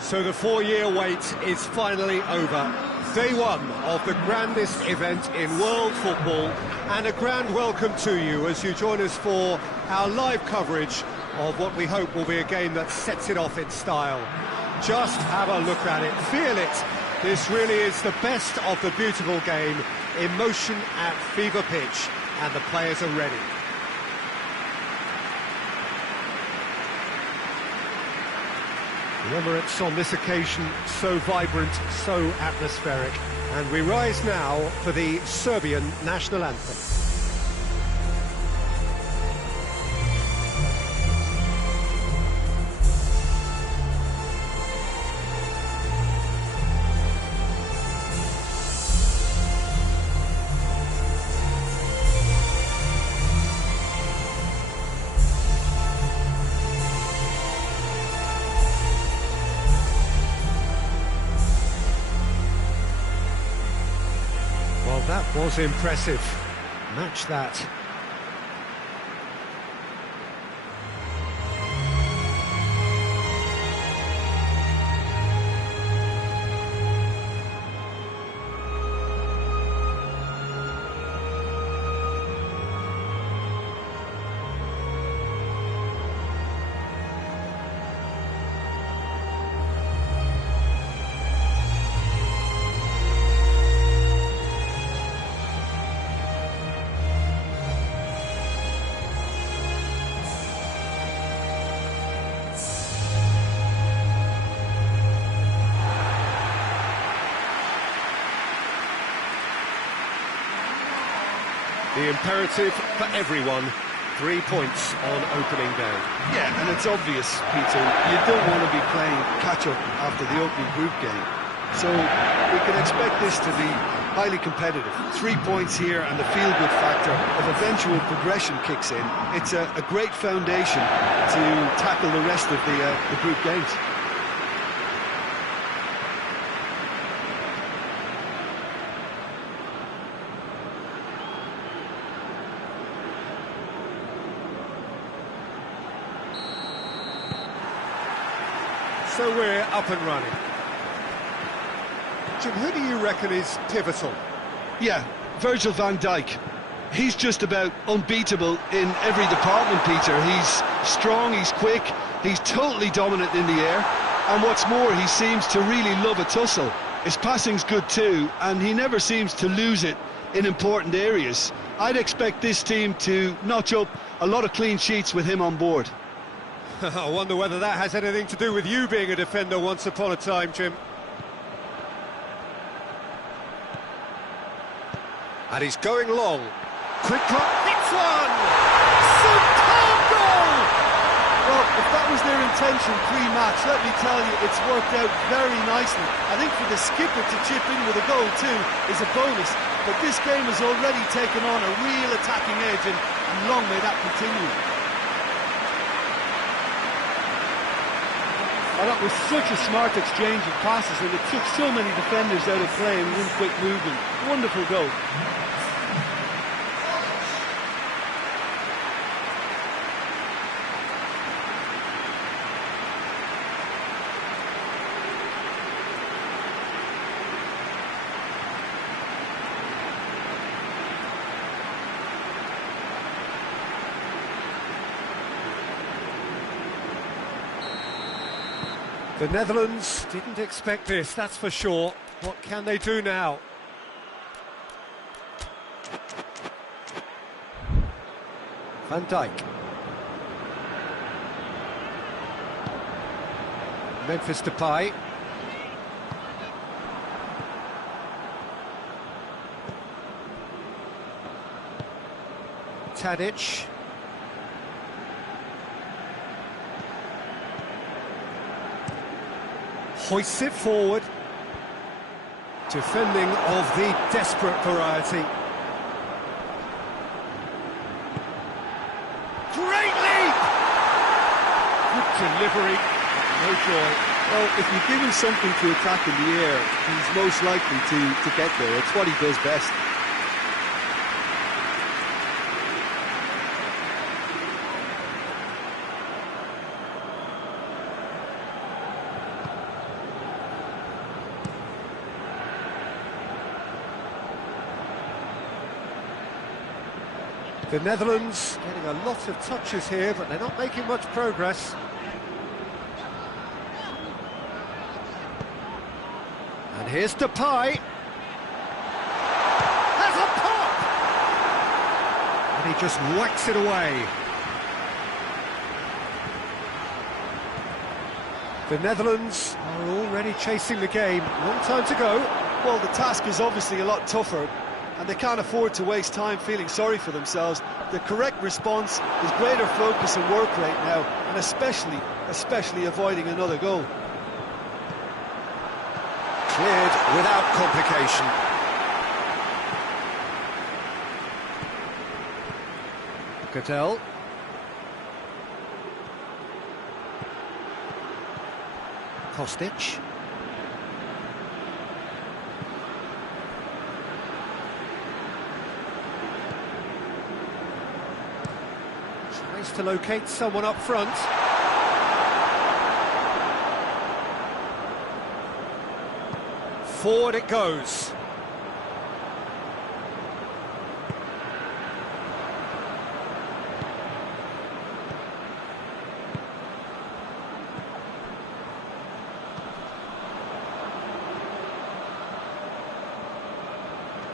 So the 4-year wait is finally over. Day one of the grandest event in world football, and a grand welcome to you as you join us for our live coverage of what we hope will be a game that sets it off in style. Just have a look at it, feel it. This really is the best of the beautiful game in motion at fever pitch, and the players are ready. The Emirates on this occasion so vibrant, so atmospheric, and we rise now for the Serbian national anthem. That was impressive. Match that. The imperative for everyone, 3 points on opening day. Yeah, and it's obvious, Peter, you don't want to be playing catch-up after the opening group game. So we can expect this to be highly competitive. 3 points here and the feel-good factor of eventual progression kicks in. It's a great foundation to tackle the rest of the group games. So we're up and running. Jim, who do you reckon is pivotal? Yeah, Virgil van Dijk. He's just about unbeatable in every department, Peter. He's strong, he's quick, he's totally dominant in the air, and what's more, he seems to really love a tussle. His passing's good too, and he never seems to lose it in important areas. I'd expect this team to notch up a lot of clean sheets with him on board. I wonder whether that has anything to do with you being a defender once upon a time, Jim. And he's going long. Quick clock, hits one! Superb goal! Well, if that was their intention pre-match, let me tell you, it's worked out very nicely. I think for the skipper to chip in with a goal too is a bonus, but this game has already taken on a real attacking edge, and long may that continue. Oh, that was such a smart exchange of passes, and it took so many defenders out of play in one quick movement. Wonderful goal. The Netherlands didn't expect this, that's for sure. What can they do now? Van Dijk. Memphis Depay. Tadic. Hoists it forward. Defending of the desperate variety. Great leap! Good delivery, no joy. Well, if you give him something to attack in the air, he's most likely to get there. It's what he does best. The Netherlands getting a lot of touches here, but they're not making much progress. And here's Depay. Has a pop! And he just whacks it away. The Netherlands are already chasing the game. Long time to go. Well, the task is obviously a lot tougher, and they can't afford to waste time feeling sorry for themselves. The correct response is greater focus and work rate now, and especially avoiding another goal. Cleared without complication. Cattell. Kostic. Tries to locate someone up front. Forward it goes.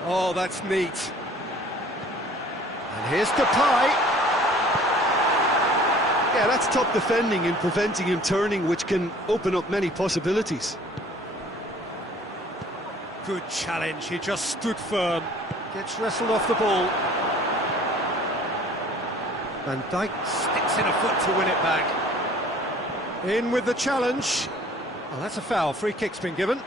Oh, that's neat. And here's Depay. Yeah, that's top defending and preventing him turning, which can open up many possibilities. Good challenge, he just stood firm. Gets wrestled off the ball. Van Dijk sticks in a foot to win it back. In with the challenge. Oh, that's a foul. Free kick's been given.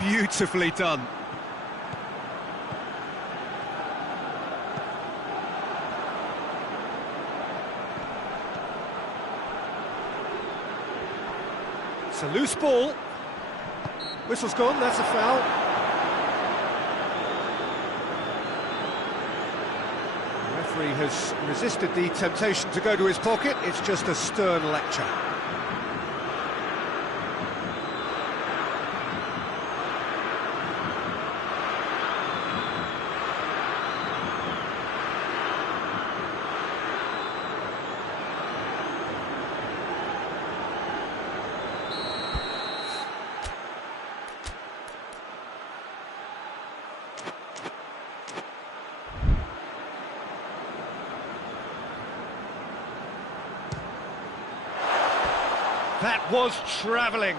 Beautifully done. It's a loose ball. Whistle's gone, that's a foul. The referee has resisted the temptation to go to his pocket. It's just a stern lecture. That was travelling.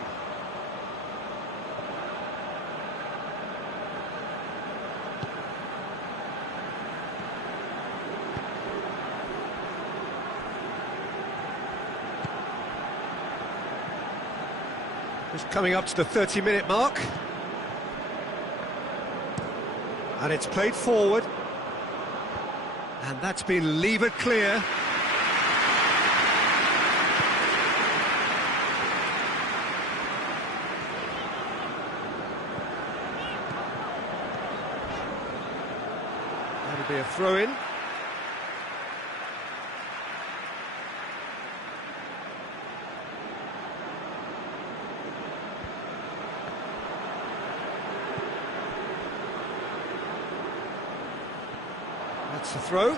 Just coming up to the 30-minute mark. And it's played forward. And that's been levered clear. That'll be a throw-in. That's the throw.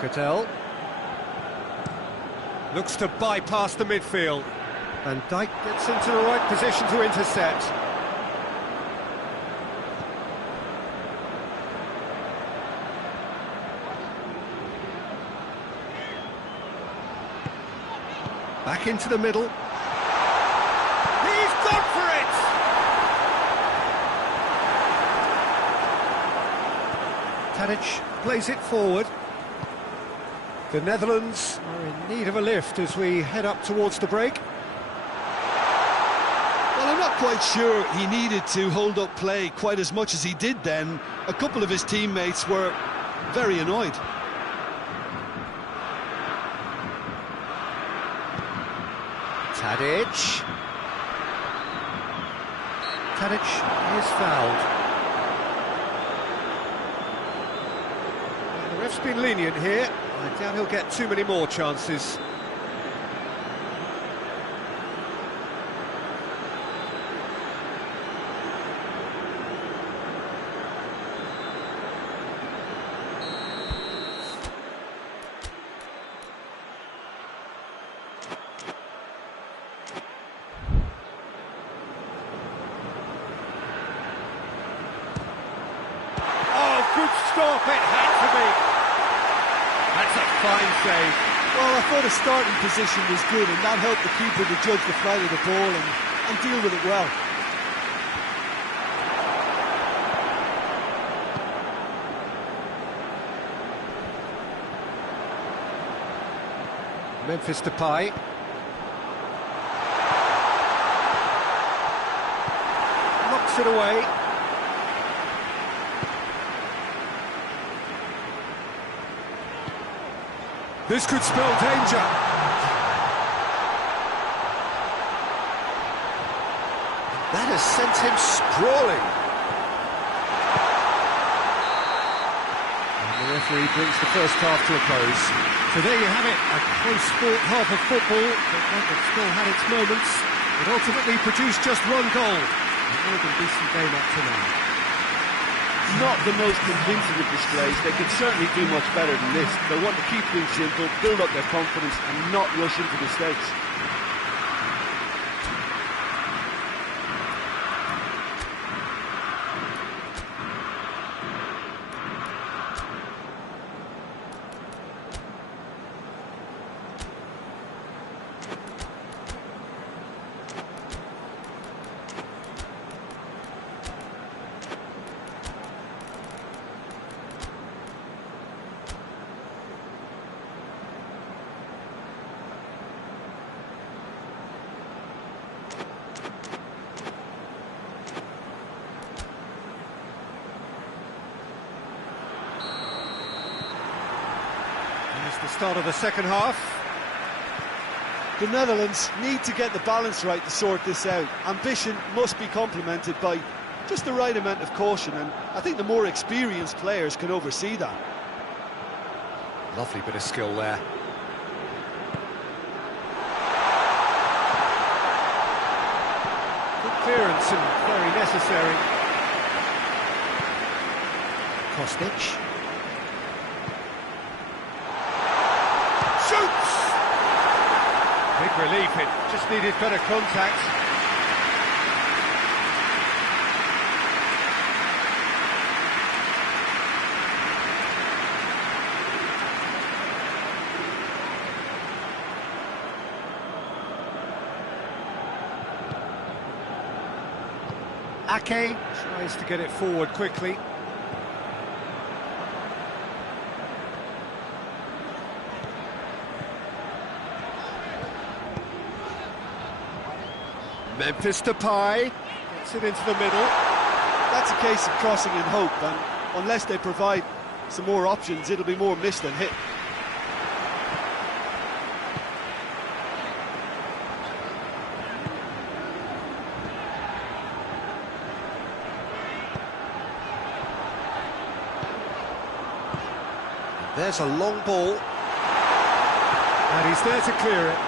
Cattell looks to bypass the midfield, and Dijk gets into the right position to intercept. Back into the middle. He's gone for it! Tadic plays it forward. The Netherlands are in need of a lift as we head up towards the break. Well, I'm not quite sure he needed to hold up play quite as much as he did then. A couple of his teammates were very annoyed. Tadic is fouled. Well, the ref's been lenient here. I doubt he'll get too many more chances. Good stop, it had to be. That's a fine save. Well, I thought the starting position was good, and that helped the keeper to judge the flight of the ball and deal with it well. Memphis Depay. Knocks it away. This could spell danger. That has sent him sprawling. And the referee brings the first half to a close. So there you have it, a close-fought half of football, but one that still had its moments. It ultimately produced just one goal. A more than decent game up to now. Not the most convincing of displays. They could certainly do much better than this. They want to keep things simple, build up their confidence and not rush into mistakes. It's the start of the second half. The Netherlands need to get the balance right to sort this out. Ambition must be complemented by just the right amount of caution, and I think the more experienced players can oversee that. Lovely bit of skill there. Good clearance and very necessary. Kostic. Shoots! Big relief, it just needed better contact. Ake tries to get it forward quickly. Memphis Depay gets it into the middle. That's a case of crossing in hope, and unless they provide some more options, it'll be more missed than hit. There's a long ball, and he's there to clear it.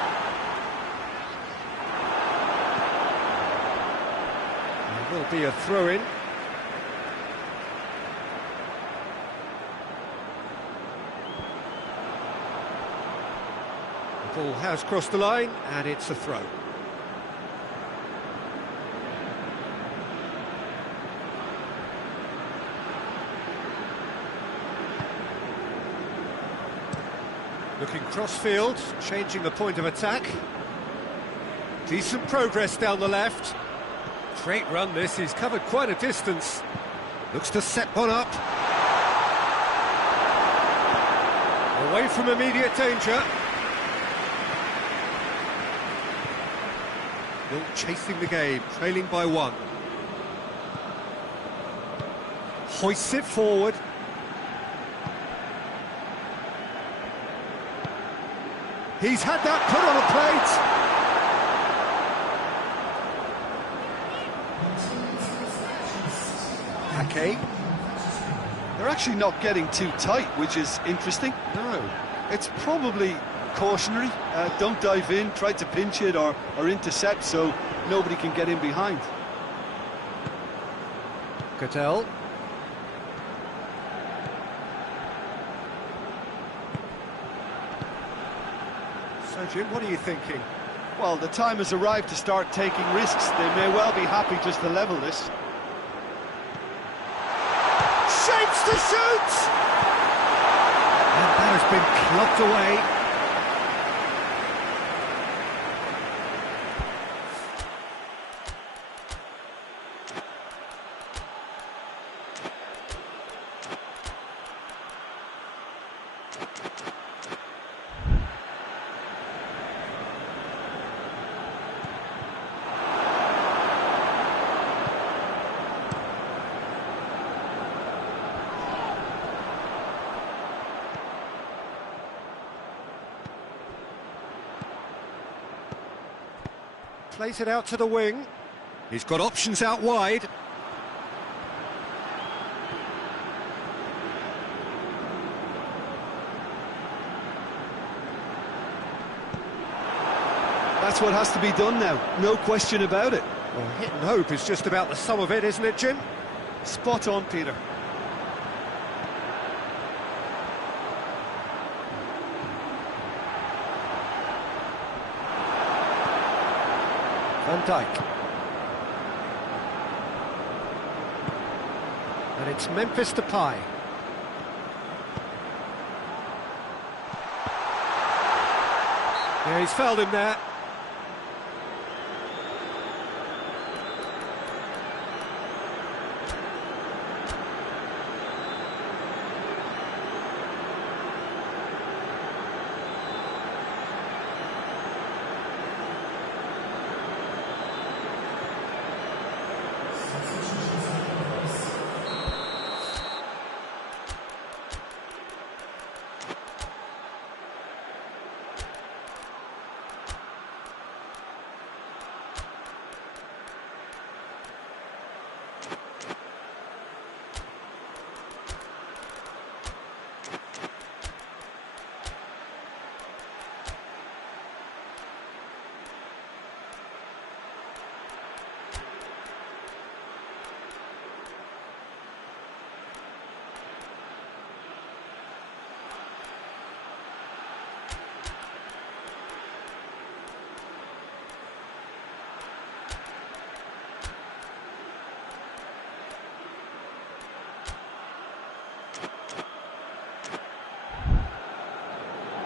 There will be a throw-in. The ball has crossed the line, and it's a throw. Looking cross-field, changing the point of attack. Decent progress down the left. Great run this, he's covered quite a distance. Looks to set one up. Away from immediate danger. Still chasing the game, trailing by one. Hoists it forward. He's had that put on a plate. Ake. They're actually not getting too tight, which is interesting. No. It's probably cautionary. Don't dive in, try to pinch it or intercept so nobody can get in behind. Cattell. So, Jim, what are you thinking? Well, the time has arrived to start taking risks. They may well be happy just to level this. Shapes to shoot! And that has been clubbed away. Plays it out to the wing. He's got options out wide. That's what has to be done now, no question about it. Well, hit and hope is just about the sum of it, isn't it, Jim? Spot on, Peter. Van Dijk. And it's Memphis Depay. Yeah, he's fouled him there.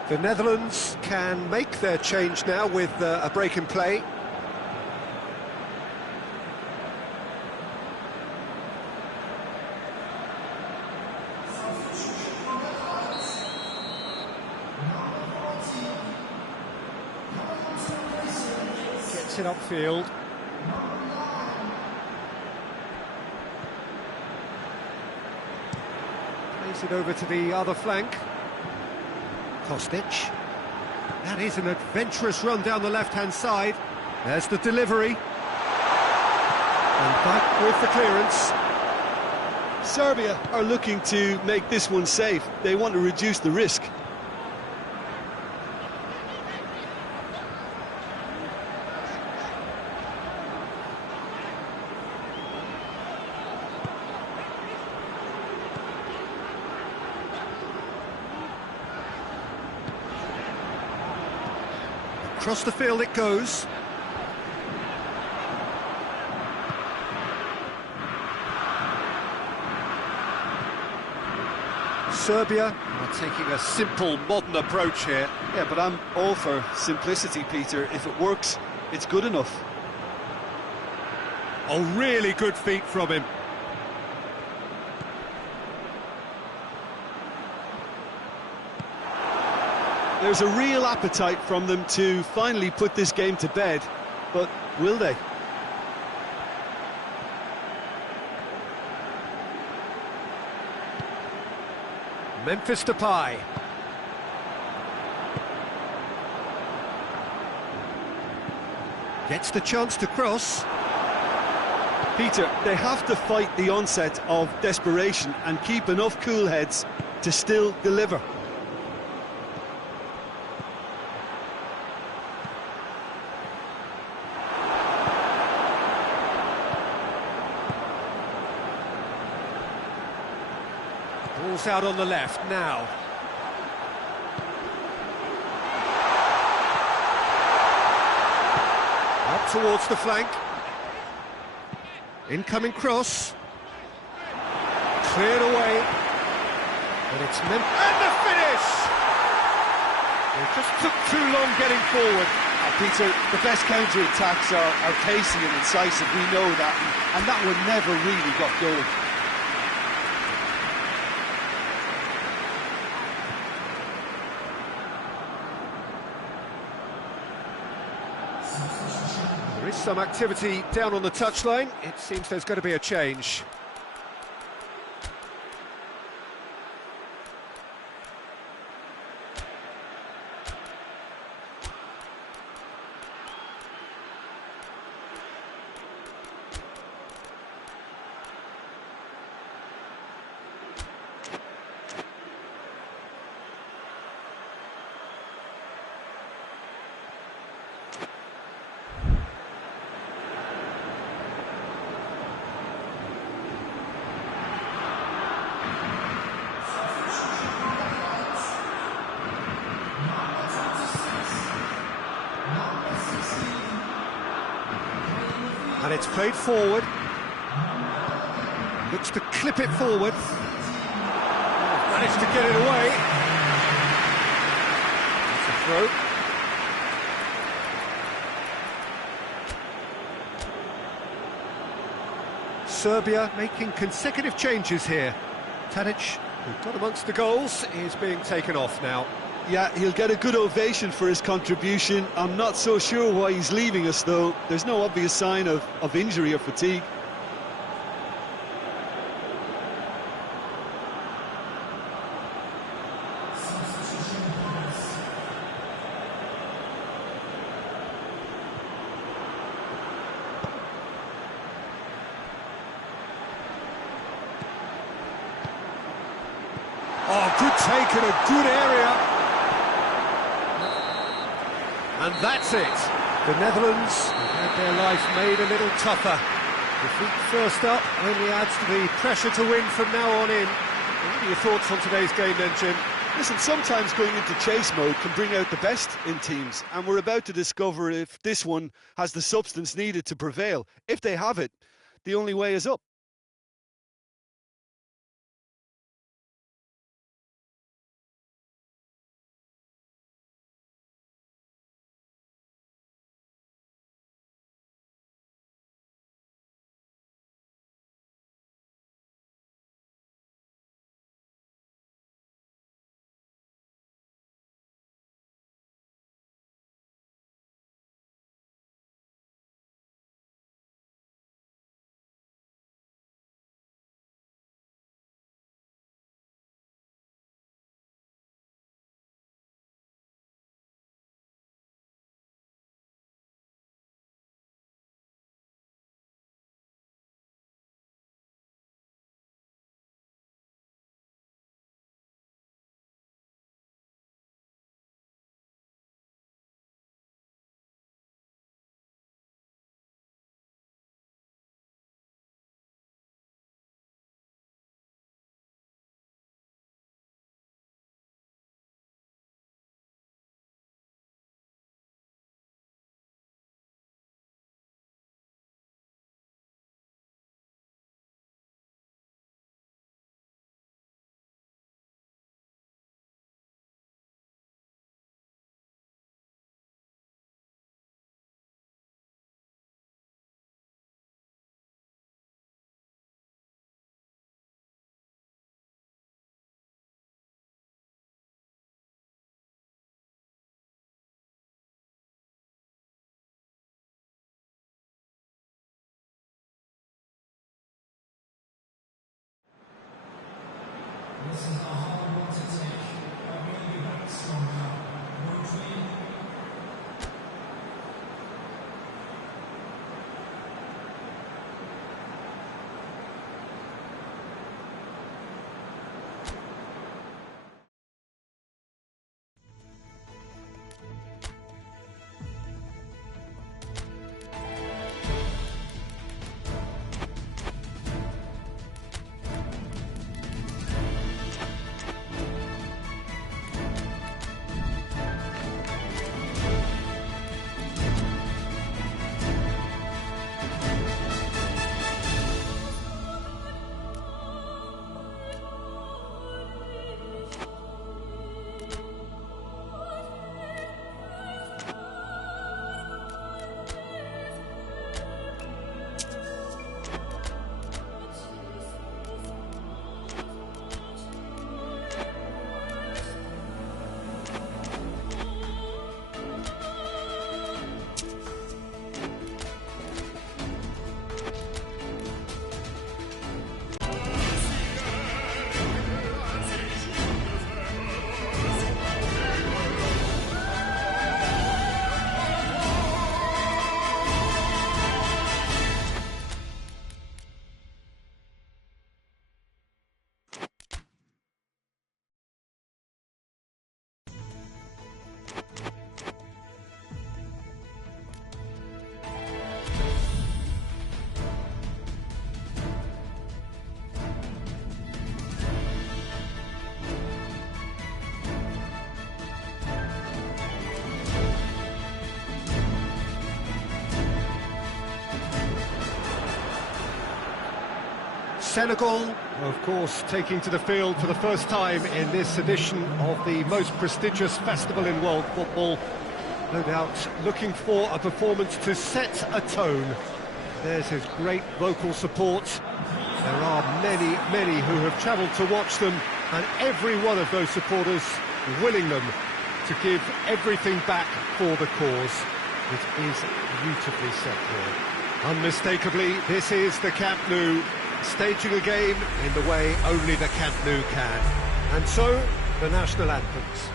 The Netherlands can make their change now with a break in play. Gets it upfield. Plays it over to the other flank. Kostic. That is an adventurous run down the left-hand side. There's the delivery. And back with the clearance. Serbia are looking to make this one safe. They want to reduce the risk. Across the field it goes. Serbia are taking a simple, modern approach here. Yeah, but I'm all for simplicity, Peter. If it works, it's good enough. Oh, really good feet from him. There's a real appetite from them to finally put this game to bed, but will they? Memphis Depay. Gets the chance to cross. Peter, they have to fight the onset of desperation and keep enough cool heads to still deliver. Ball's out on the left now. Up towards the flank. Incoming cross. Cleared away. And it's meant... And the finish! It just took too long getting forward. Peter, the best counter-attacks are pacey and incisive, we know that, and that one never really got going. There is some activity down on the touchline. It seems there's going to be a change. And it's played forward. Looks to clip it forward. Managed to get it away. That's a throw. Serbia making consecutive changes here. Tadic, who got amongst the goals, is being taken off now. Yeah, he'll get a good ovation for his contribution. I'm not so sure why he's leaving us, though. There's no obvious sign of injury or fatigue. Oh, good take in a good area. And that's it. The Netherlands have had their life made a little tougher. Defeat first up only adds to the pressure to win from now on in. What are your thoughts on today's game then, Jim? Listen, sometimes going into chase mode can bring out the best in teams, and we're about to discover if this one has the substance needed to prevail. If they have it, the only way is up. Senegal, of course, taking to the field for the first time in this edition of the most prestigious festival in world football. No doubt looking for a performance to set a tone. There's his great vocal support. There are many, many who have travelled to watch them, and every one of those supporters willing them to give everything back for the cause. It is beautifully set here. Unmistakably, this is the Camp Nou, staging a game in the way only the Camp Nou can. And so, the national anthems.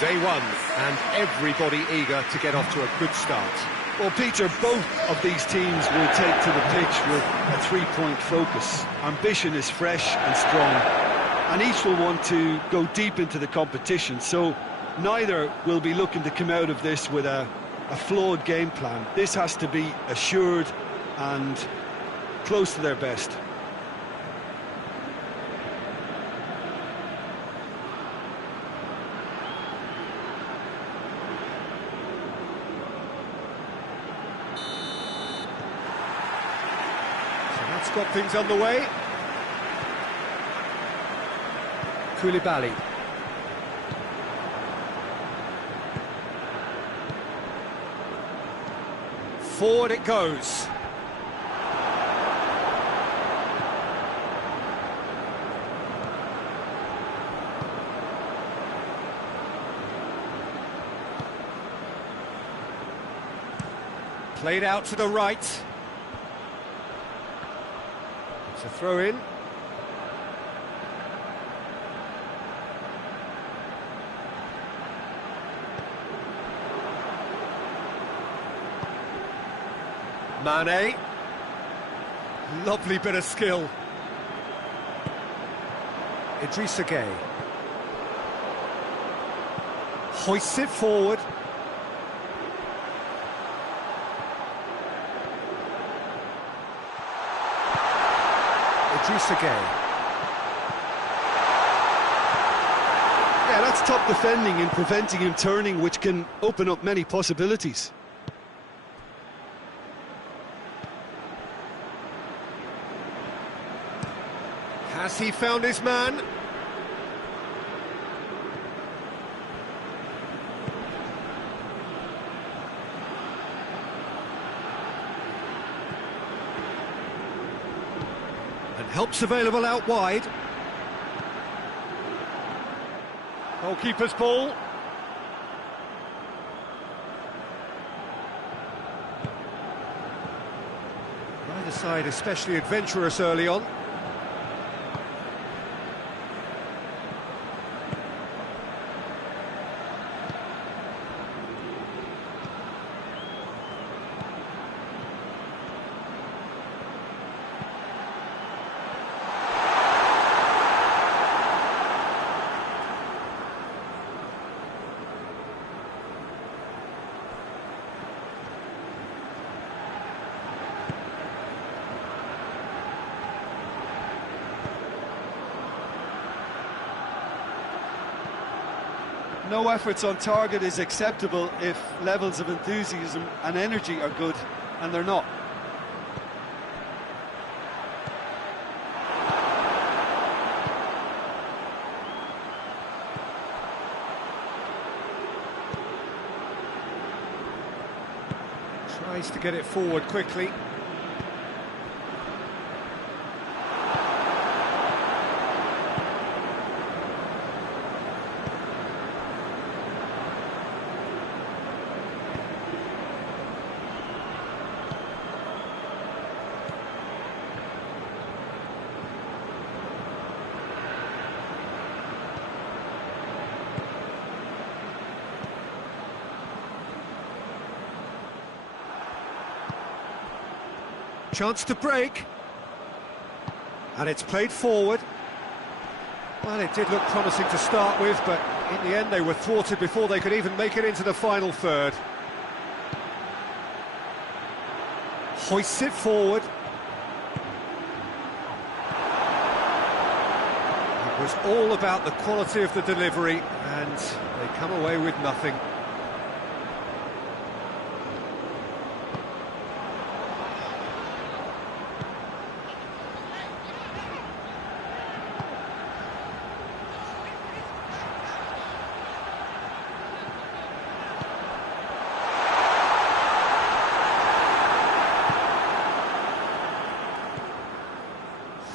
Day one, and everybody eager to get off to a good start. Well, Peter, both of these teams will take to the pitch with a three-point focus. Ambition is fresh and strong, and each will want to go deep into the competition, so neither will be looking to come out of this with a flawed game plan. This has to be assured and close to their best. Got things underway. Koulibaly. Forward it goes. Played out to the right. A throw in. Mane. Lovely bit of skill. Idrissa Gueye. Hoists it forward. Idrissa Gueye. Yeah, that's top defending and preventing him turning, which can open up many possibilities. Has he found his man? And help's available out wide. Goalkeeper's ball. Neither side especially adventurous early on. No efforts on target is acceptable if levels of enthusiasm and energy are good, and they're not. Tries to get it forward quickly. Chance to break. And it's played forward. Well, it did look promising to start with, but in the end they were thwarted before they could even make it into the final third. Hoists it forward. It was all about the quality of the delivery, and they come away with nothing.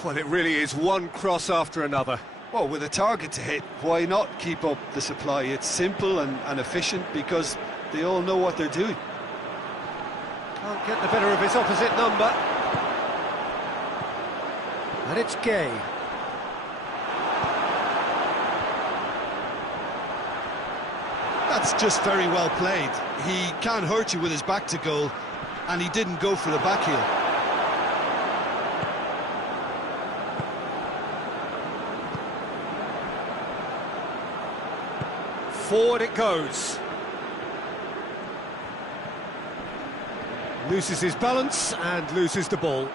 Well, it really is one cross after another. Well, with a target to hit, why not keep up the supply? It's simple and efficient because they all know what they're doing. Can't get the better of his opposite number. And it's Gay. That's just very well played. He can't hurt you with his back to goal, and he didn't go for the back heel. Forward it goes. Loses his balance and loses the ball.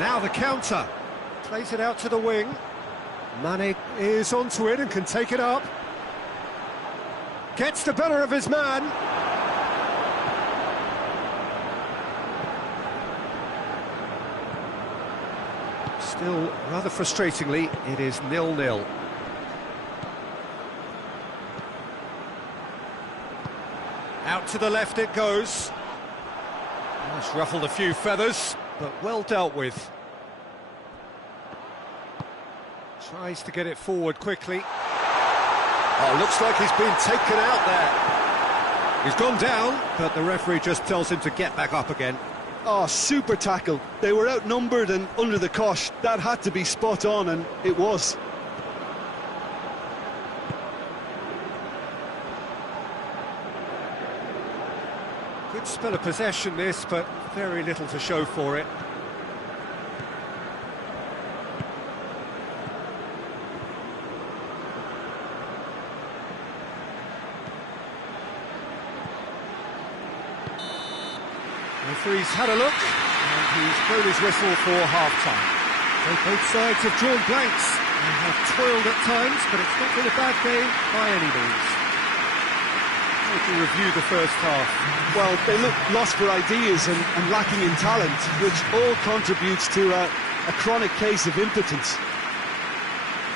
Now the counter. Plays it out to the wing. Mane is onto it and can take it up. Gets the better of his man. Still, rather frustratingly, it is 0-0. Out to the left it goes. It's ruffled a few feathers, but well dealt with. Tries to get it forward quickly. Oh, looks like he's been taken out there. He's gone down, but the referee just tells him to get back up again. Oh, super tackle. They were outnumbered and under the cosh. That had to be spot on, and it was. Good spell of possession this, but very little to show for it. Referee's had a look, and he's blown his whistle for half-time. So both sides have drawn blanks. They have toiled at times, but it's not been a bad game by any means. How to review the first half? Well, they look lost for ideas and lacking in talent, which all contributes to a chronic case of impotence.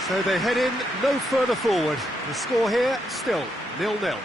So they head in no further forward. The score here, still 0-0.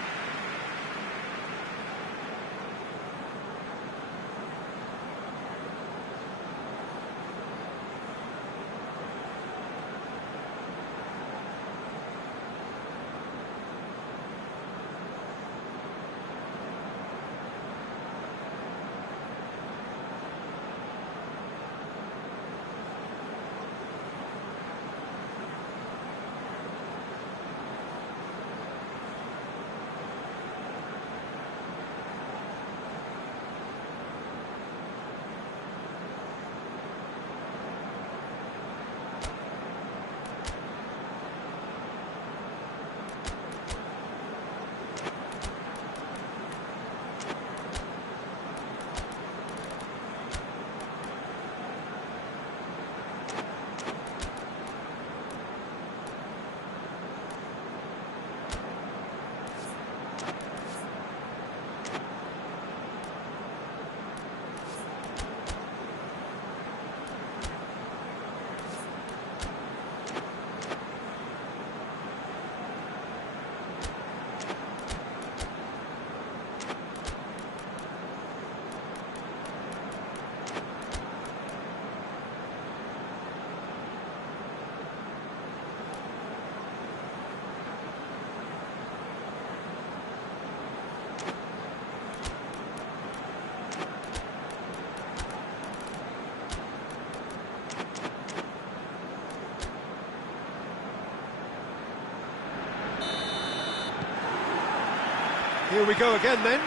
Here we go again then.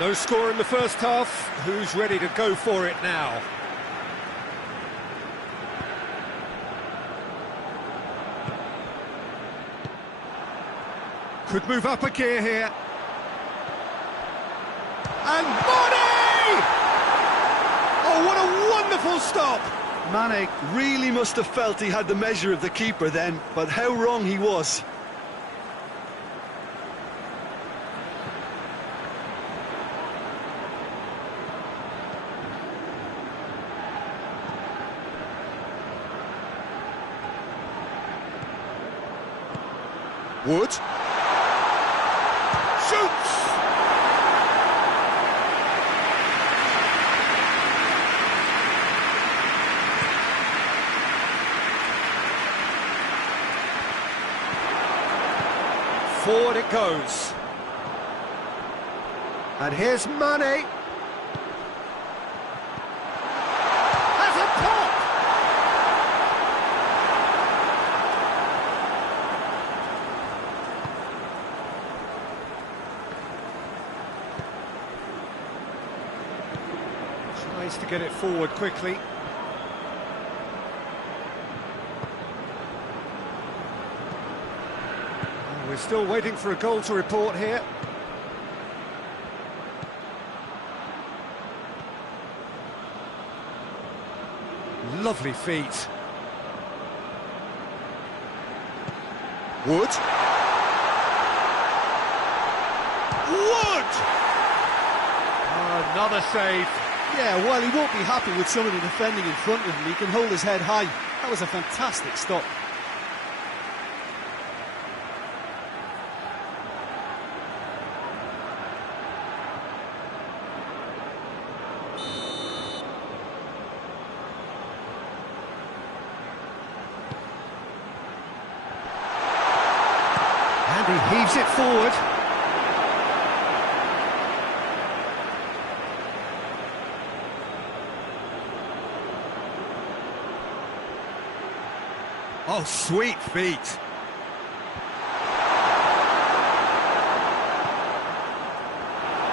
No score in the first half. Who's ready to go for it now? Could move up a gear here. And Mane! Oh, what a wonderful stop! Mane really must have felt he had the measure of the keeper then, but how wrong he was. Wood. Shoots! Forward it goes. And here's Mane. Has a pop! Tries to get it forward quickly. Oh, we're still waiting for a goal to report here. Lovely feet. Wood. Wood! Another save. Yeah, well, he won't be happy with some of the defending in front of him. He can hold his head high. That was a fantastic stop. And he heaves it forward. Oh, sweet feet.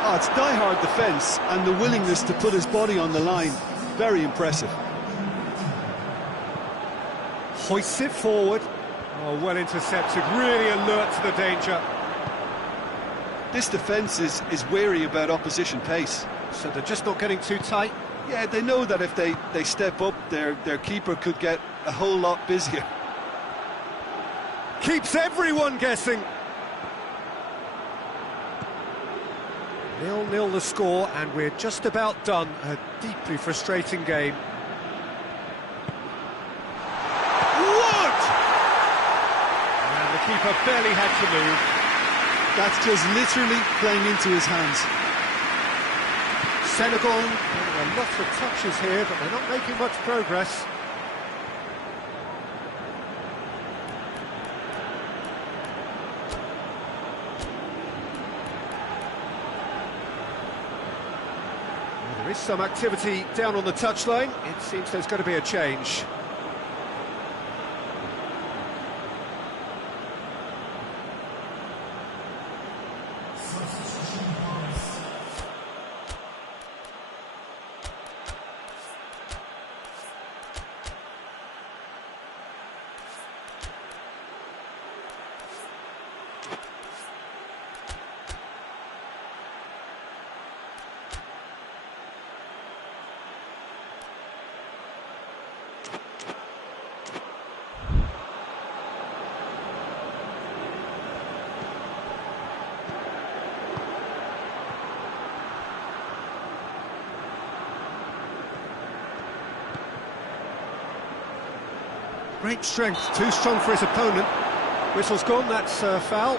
Oh, it's die-hard defence and the willingness to put his body on the line. Very impressive. Hoists it forward. Oh, well intercepted, really alert to the danger. This defence is wary about opposition pace. So they're just not getting too tight. Yeah, they know that if they step up, their keeper could get a whole lot busier. Keeps everyone guessing. 0-0 the score, and we're just about done. A deeply frustrating game. Wood! And the keeper barely had to move. That's just literally playing into his hands. Senegal, a lot of touches here, but they're not making much progress. There is some activity down on the touchline. It seems there's going to be a change. Great strength, too strong for his opponent. Whistle's gone, that's a foul.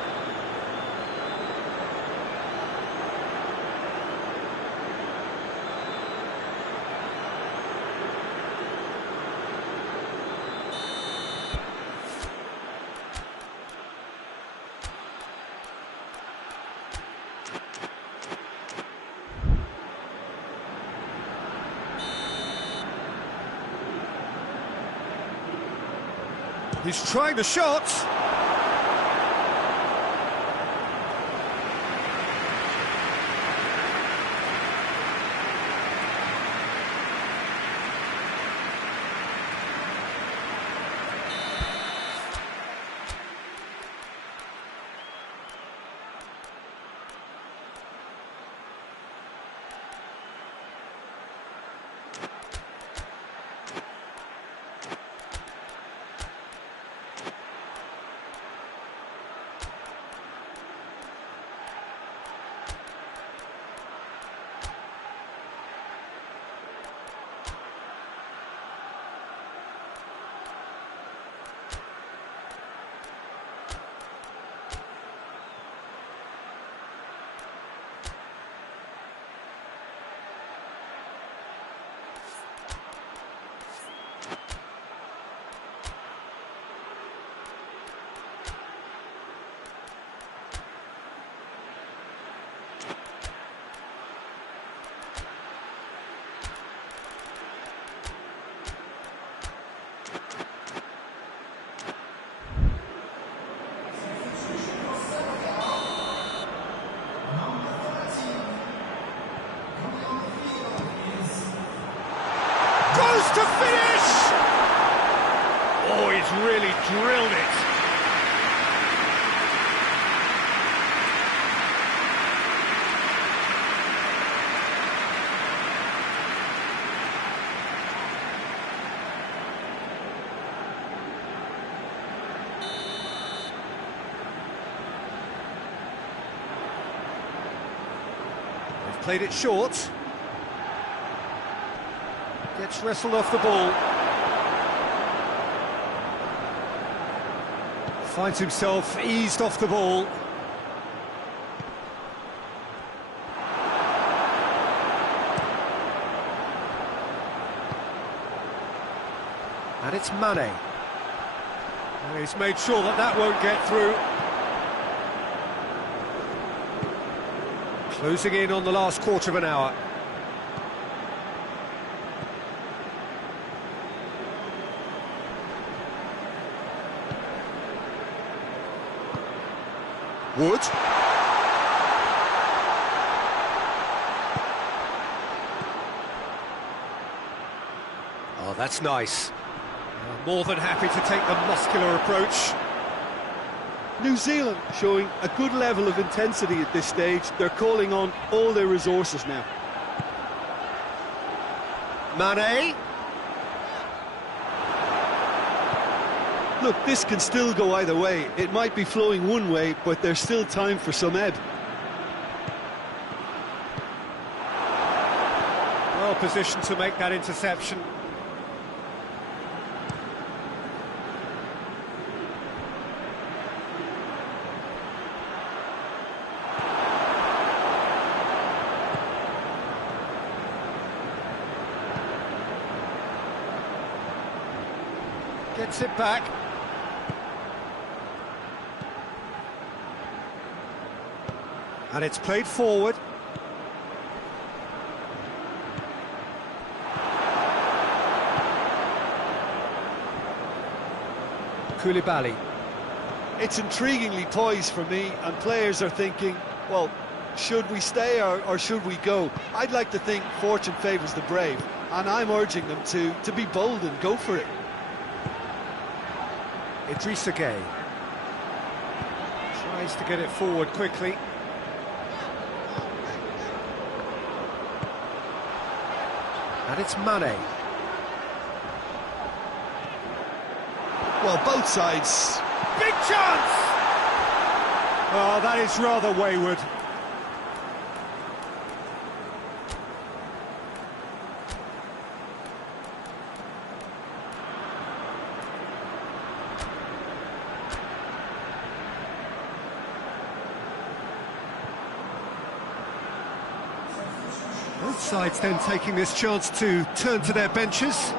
He's trying the shot. To finish! Oh, he's really drilled it. They've played it short. Gets wrestled off the ball. Finds himself eased off the ball. And it's Mane. And he's made sure that that won't get through. Closing in on the last quarter of an hour. Wood. Oh, that's nice. More than happy to take the muscular approach. New Zealand showing a good level of intensity at this stage. They're calling on all their resources now. Mane. Look, this can still go either way. It might be flowing one way, but there's still time for some ebb. Well positioned to make that interception. Gets it back. And it's played forward. Koulibaly. It's intriguingly poised for me, and players are thinking, well, should we stay or should we go? I'd like to think fortune favours the brave, and I'm urging them to be bold and go for it. Idrissa Gueye tries to get it forward quickly. And it's Mane. Well, both sides. Big chance! Oh, that is rather wayward. Both sides then taking this chance to turn to their benches.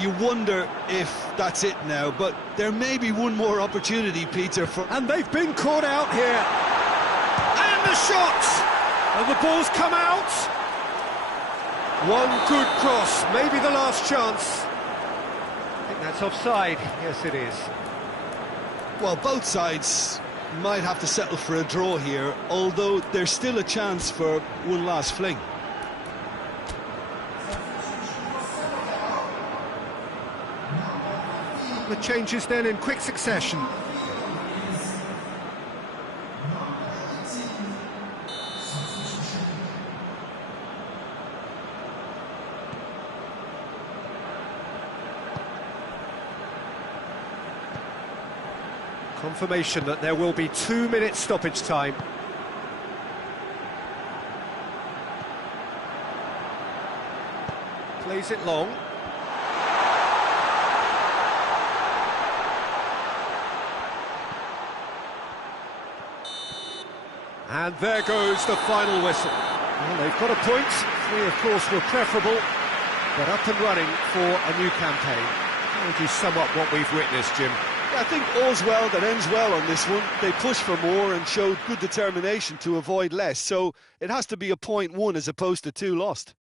You wonder if that's it now, but there may be one more opportunity, Peter, for... And they've been caught out here. And the shot! And the ball's come out. One good cross, maybe the last chance. I think that's offside. Yes, it is. Well, both sides might have to settle for a draw here, although there's still a chance for one last fling. The changes then in quick succession. Confirmation that there will be 2 minutes stoppage time. Plays it long. And there goes the final whistle. Well, they've got a point. 3, of course, were preferable, but up and running for a new campaign. How would you sum up what we've witnessed, Jim? Yeah, I think all's well that ends well on this one. They pushed for more and showed good determination to avoid less, so it has to be a point won as opposed to 2 lost.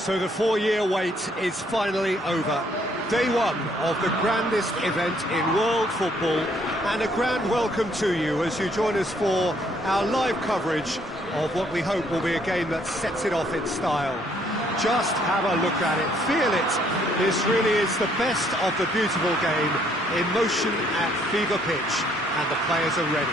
So the 4-year wait is finally over. Day one of the grandest event in world football, and a grand welcome to you as you join us for our live coverage of what we hope will be a game that sets it off in style. Just have a look at it, feel it. This really is the best of the beautiful game in motion at fever pitch, and the players are ready.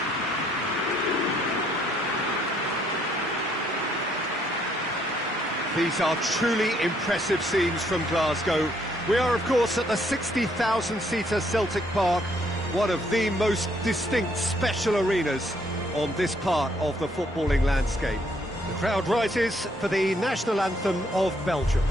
These are truly impressive scenes from Glasgow. We are, of course, at the 60,000-seater Celtic Park, one of the most distinct special arenas on this part of the footballing landscape. The crowd rises for the national anthem of Belgium.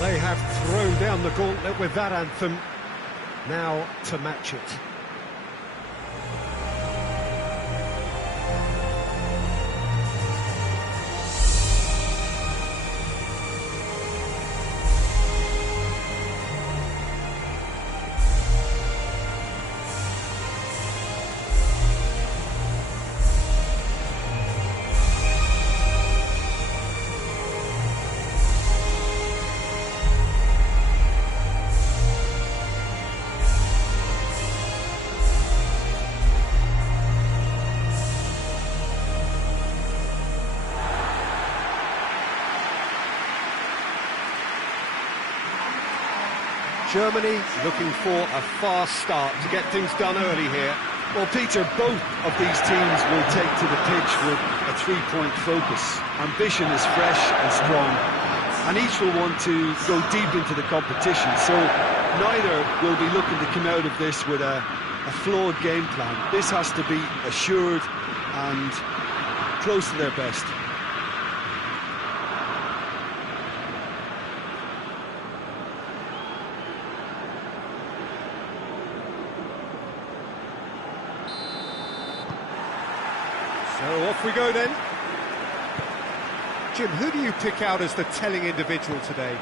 They have thrown down the gauntlet with that anthem. Now to match it. Germany looking for a fast start to get things done early here. Well, Peter, both of these teams will take to the pitch with a three-point focus. Ambition is fresh and strong, and each will want to go deep into the competition, so neither will be looking to come out of this with a flawed game plan. This has to be assured and close to their best. So off we go then. Jim, who do you pick out as the telling individual today?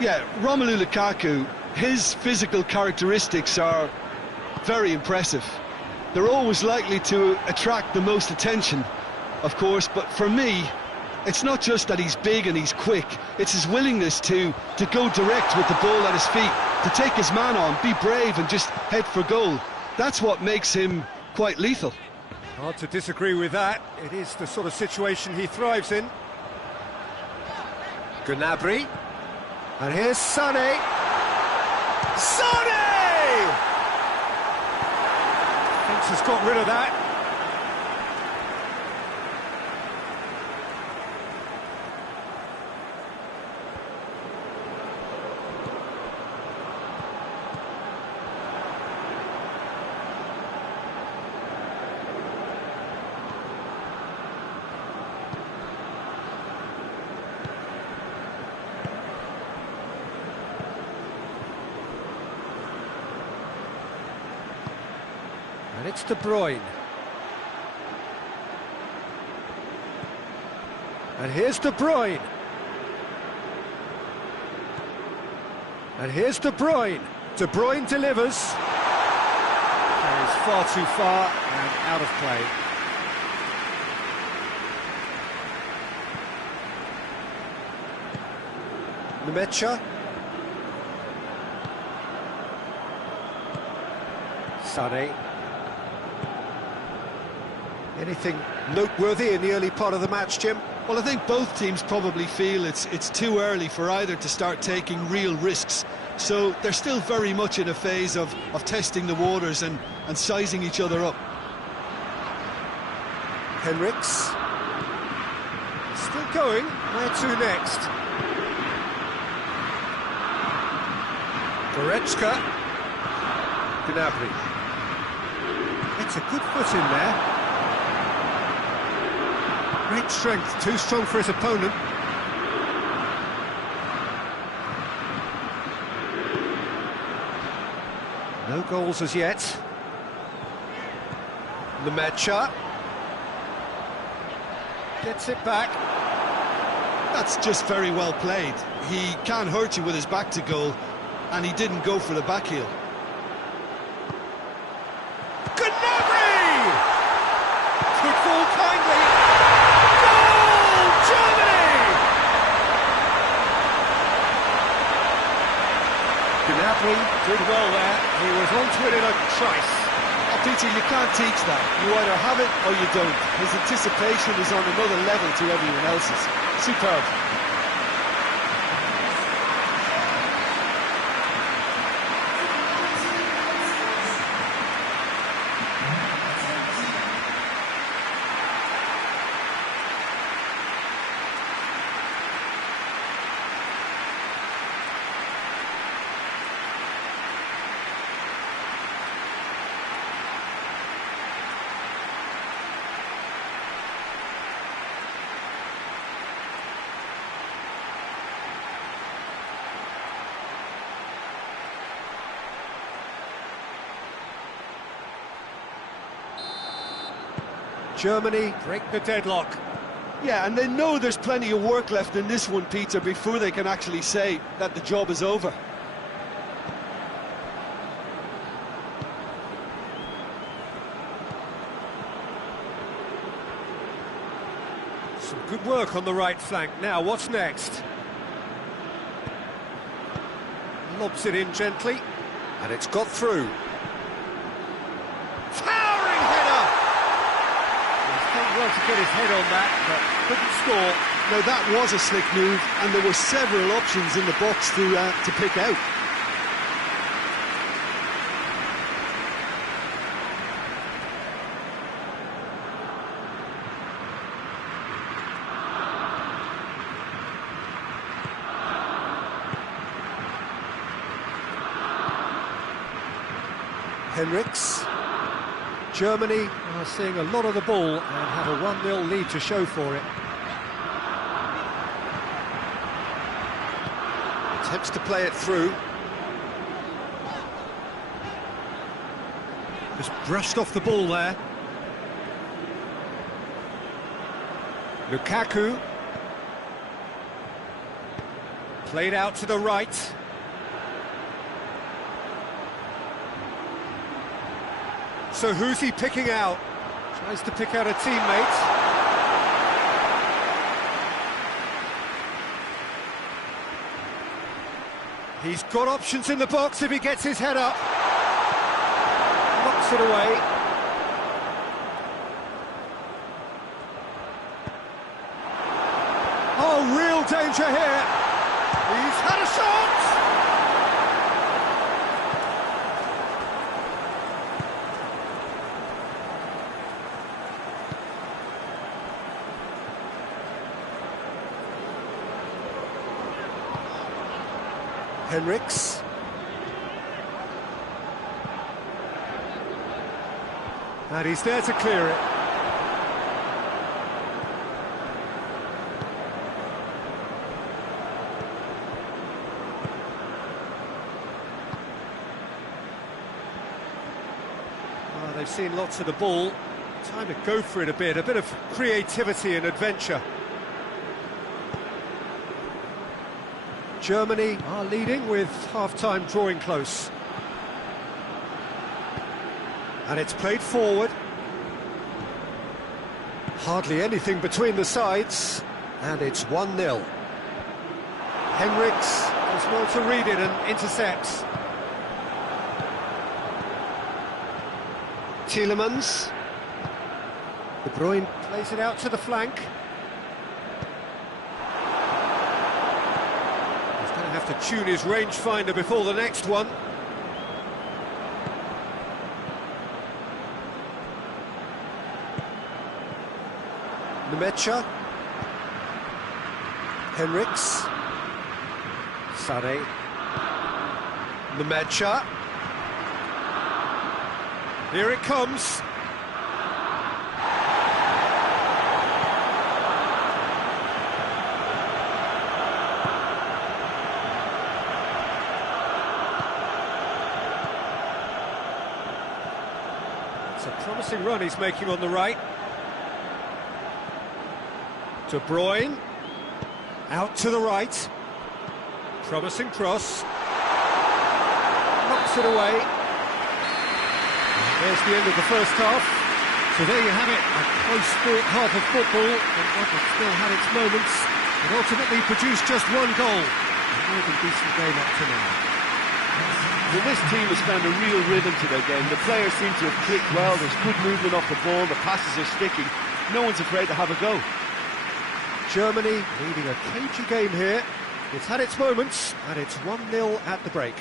Yeah, Romelu Lukaku, his physical characteristics are very impressive. They're always likely to attract the most attention, of course, but for me, it's not just that he's big and he's quick, it's his willingness to go direct with the ball at his feet, to take his man on, be brave and just head for goal. That's what makes him quite lethal. Hard to disagree with that. It is the sort of situation he thrives in. Gnabry. And here's Sané. Sané! Defence has got rid of that. And it's De Bruyne. And here's De Bruyne. And here's De Bruyne. De Bruyne delivers. Carries far too far and out of play. Nemecha. Sané. Anything noteworthy in the early part of the match, Jim? Well, I think both teams probably feel it's too early for either to start taking real risks. So they're still very much in a phase of testing the waters and sizing each other up. Henriks. Still going. Where to next? Goretzka. Gnabry. It's a good foot in there. Great strength, too strong for his opponent. No goals as yet. Nemecha. Gets it back. That's just very well played. He can't hurt you with his back to goal, and he didn't go for the back heel. Gnabry! Could fall kindly. Goal! Germany! Gnabry did well there. He was onto it in a trice. Oh, Peter, you can't teach that. You either have it or you don't. His anticipation is on another level to everyone else's. Superb. Germany break the deadlock. Yeah, and they know there's plenty of work left in this one, Peter, before they can actually say that the job is over. Some good work on the right flank. Now, what's next? Lobs it in gently, and it's got through. Towering header! He's done well to get his head on that, but couldn't score. Now, that was a slick move, and there were several options in the box to pick out. Henriks. Germany are seeing a lot of the ball and have a 1-0 lead to show for it. Attempts to play it through. Just brushed off the ball there. Lukaku. Played out to the right. So who's he picking out? Tries to pick out a teammate. He's got options in the box if he gets his head up. Knocks it away. Oh, real danger here. He's had a shot! Henriks. And he's there to clear it. Well, they've seen lots of the ball. Time to go for it a bit of creativity and adventure. Germany are leading with half-time drawing close. And it's played forward. Hardly anything between the sides. And it's 1-0. Henriks does well to read it and intercepts. Tielemans. De Bruyne plays it out to the flank. Have to tune his rangefinder before the next one. Nemecha. Henriks. Sade. Nemecha. Here it comes. It's a promising run he's making on the right. De Bruyne. Out to the right. Promising cross. Knocks it away. And there's the end of the first half. So there you have it, a close-fought half of football, and one that still had its moments. It ultimately produced just one goal. A more than decent game up to now. Well, this team has found a real rhythm to their game. The players seem to have clicked well, there's good movement off the ball, the passes are sticking. No one's afraid to have a go. Germany leading a cagey game here. It's had its moments, and it's 1-0 at the break.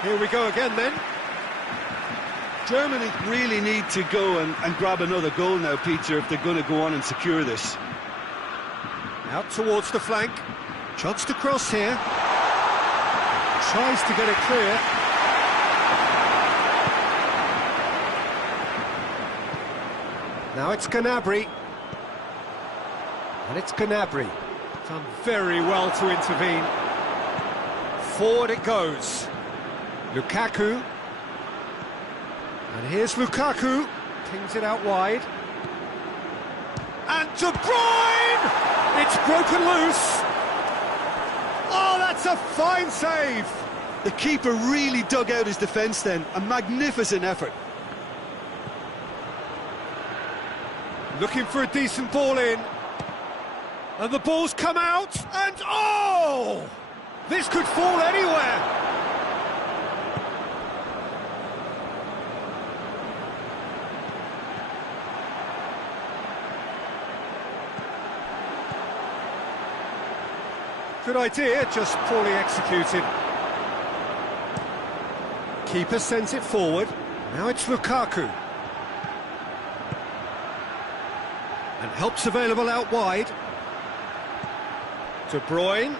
Here we go again then. Germany really need to go and grab another goal now, Peter, if they're going to go on and secure this. Out towards the flank. Chance to cross here. Tries to get it clear. Now it's Gnabry. And it's Gnabry. Done very well to intervene. Forward it goes. Lukaku. And here's Lukaku. Pings it out wide. And De Bruyne! It's broken loose. Oh, that's a fine save. The keeper really dug out his defence then. A magnificent effort. Looking for a decent ball in. And the ball's come out. And oh! This could fall anywhere. Good idea, just poorly executed. Keeper sends it forward. Now it's Lukaku. And help's available out wide. De Bruyne.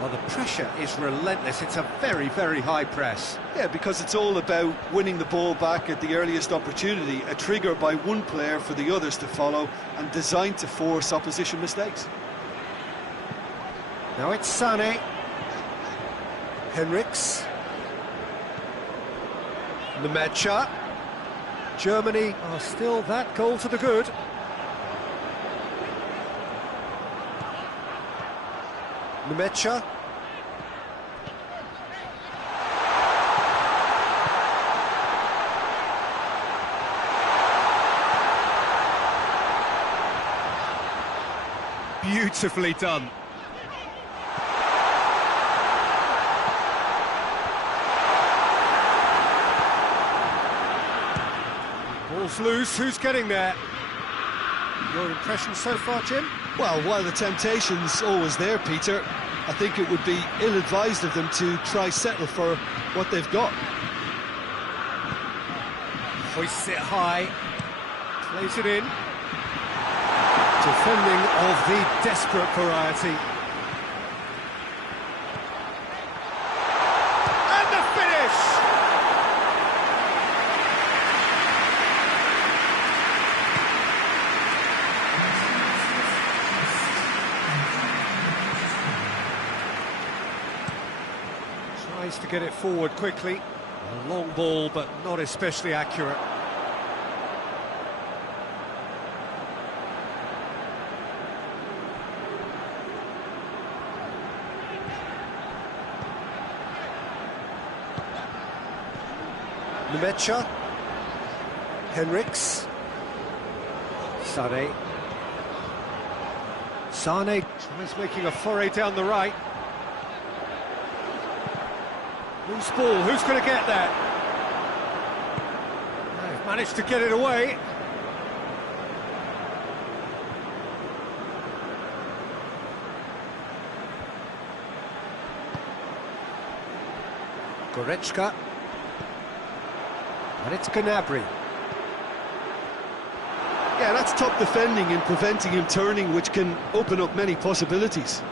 Well, the pressure is relentless. It's a very, very high press. Yeah, because it's all about winning the ball back at the earliest opportunity, a trigger by one player for the others to follow, and designed to force opposition mistakes. Now it's Sané. Henriks. Nemecha. Germany are still that goal to the good. Nemecha. Beautifully done. Ball's loose, who's getting there? Your impression so far, Jim? Well, while the temptation's always there, Peter, I think it would be ill-advised of them to try settle for what they've got. Hoists it high, plays it in. Defending of the desperate variety. And the finish! Tries to get it forward quickly. A long ball, but not especially accurate. Nemecha. Henriks. Sane. Sane tries making a foray down the right. Loose ball, who's going to get that? They've managed to get it away. Goretzka. And it's Gnabry. Yeah, that's top defending and preventing him turning, which can open up many possibilities.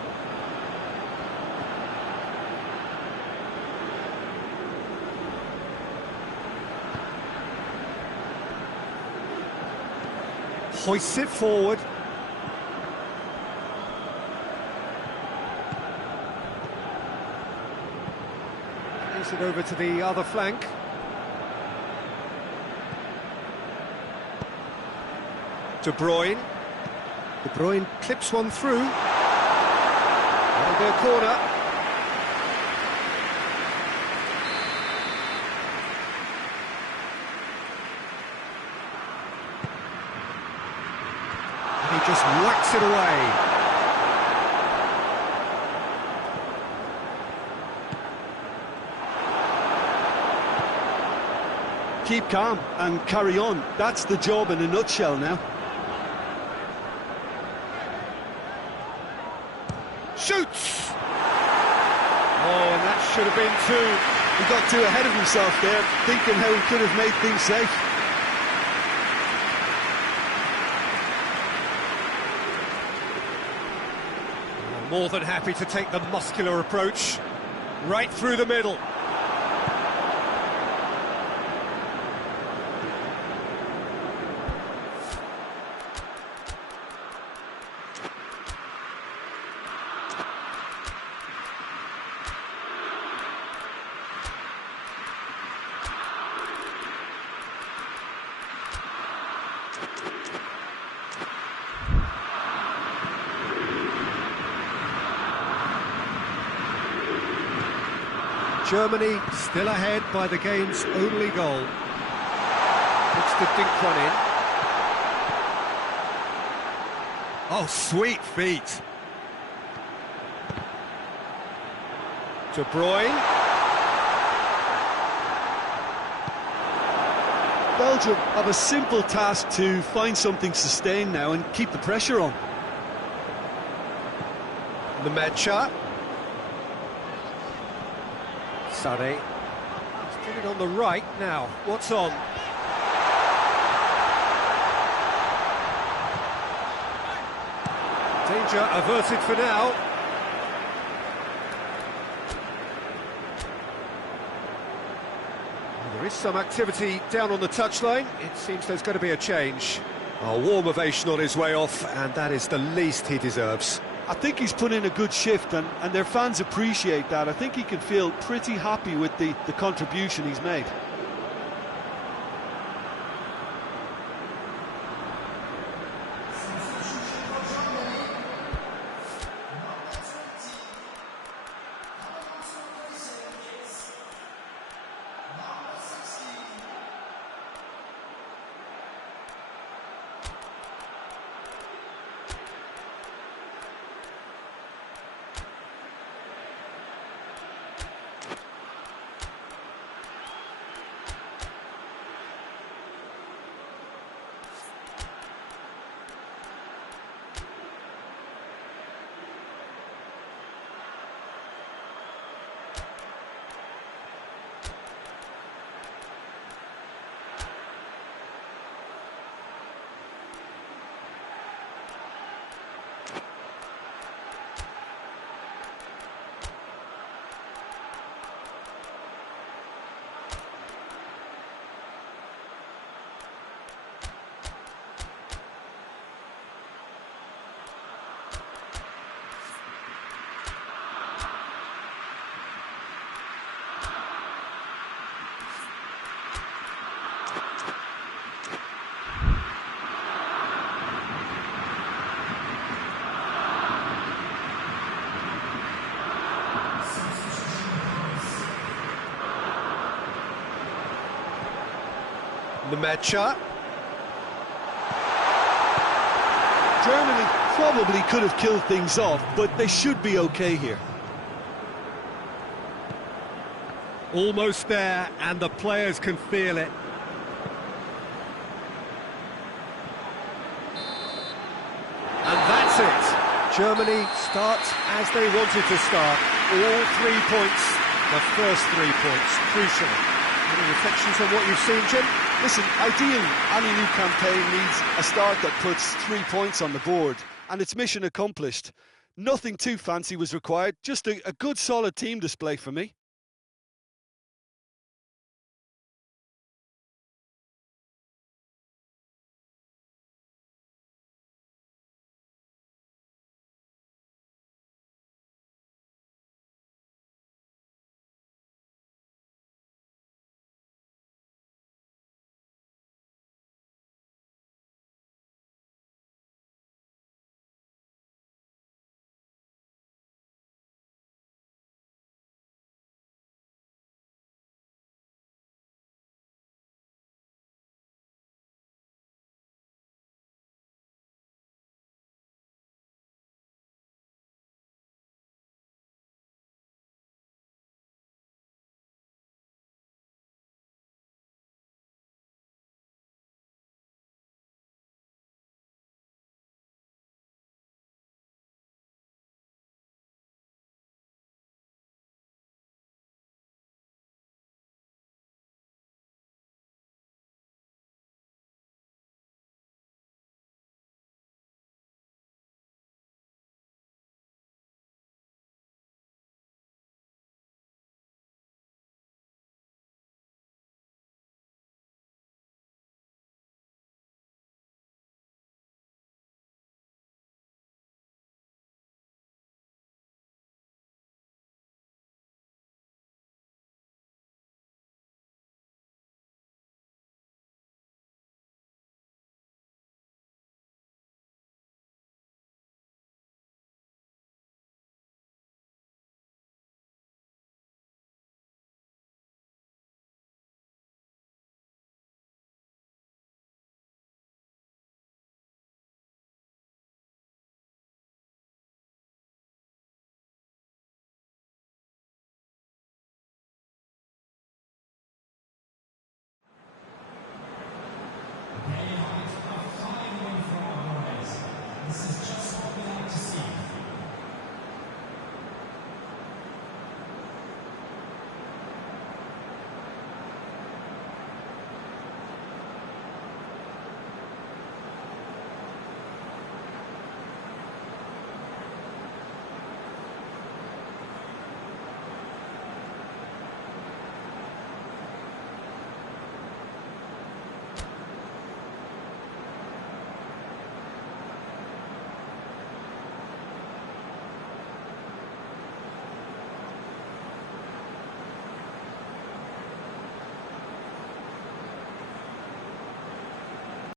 Hoists it forward. Plays it over to the other flank. De Bruyne. De Bruyne clips one through. That'll be a corner. And he just whacks it away. Keep calm and carry on. That's the job in a nutshell now. Shoots! Oh, and that should have been two. He got too ahead of himself there, thinking how he could have made things safe. More than happy to take the muscular approach. Right through the middle. Germany still ahead by the game's only goal. Puts the dink one in. Oh, sweet feet. De Bruyne. Belgium have a simple task to find something sustained now and keep the pressure on. Nemecha. Sane. He's put it on the right now. What's on? Danger averted for now. There is some activity down on the touchline. It seems there's going to be a change. A warm ovation on his way off, and that is the least he deserves. I think he's put in a good shift, and their fans appreciate that. I think he can feel pretty happy with the contribution he's made. Nemecha. Germany probably could have killed things off, but they should be okay here. Almost there, and the players can feel it. And that's it. Germany starts as they wanted to start. All 3 points, the first 3 points, crucial. Any reflections on what you've seen, Jim? Listen, ideally, any new campaign needs a start that puts 3 points on the board, and it's mission accomplished. Nothing too fancy was required, just a good solid team display for me.